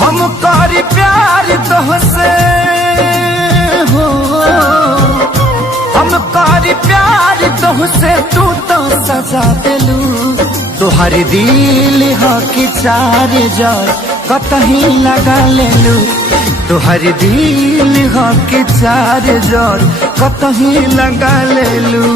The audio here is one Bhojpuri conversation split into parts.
हम करी प्यार तोहसे हो, हम करी प्यार तोहसे, तू तो सजा दिलू। तुहरी दिल हो कि चार जार कतही लगा लेलू। तुहरी दिल हो कि चार जार कतही लगा लेलू।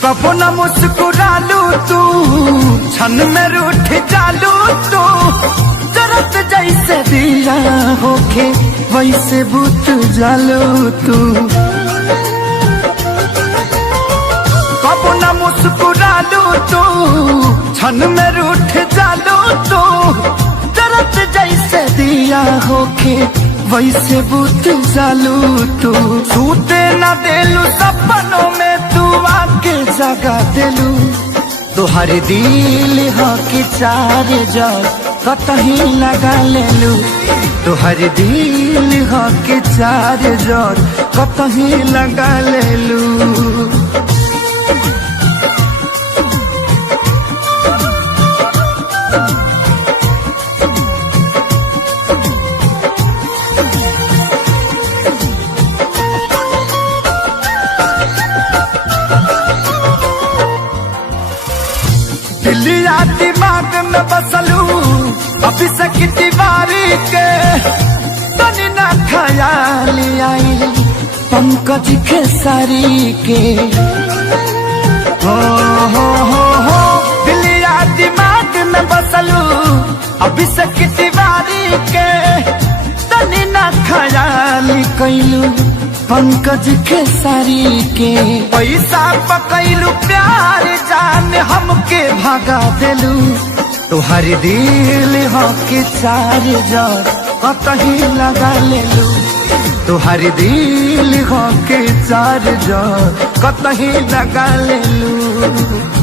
कबो न मुस्कुरालू तू, क्षण में रूठ जालू तू। जरत जैसे दिया होके वैसे बुत जालू तू। कबो न मुस्कुरालू तू, क्षण में रूठ जालू तू। जरत जैसे दिया होके वैसे बुत जालू तू। सूते न देलू सपनों में तू आके जगा दिलू। तुहर दिल हो कि चार जार कतही लगा लेलू। तुहर दिल हो कि चार जार कतही लगा लेलू। दिलिया दिमाग में बसलू अभी से की दीवारी के। तनी ना ख्याल आई पंकज खेसारी के। हो दिलिया दिमाग में बसलू अभी से की दीवारी के। तनी ना ख्याल कैलू पंकज खेसारी के। पैसा पकैलू प्यार जान हमके भगा दिलू। तुहर दिल हो कि चार जार कतही लगा लेलू। तुहर दिल हो कि चार जार कतही लगा लेलू।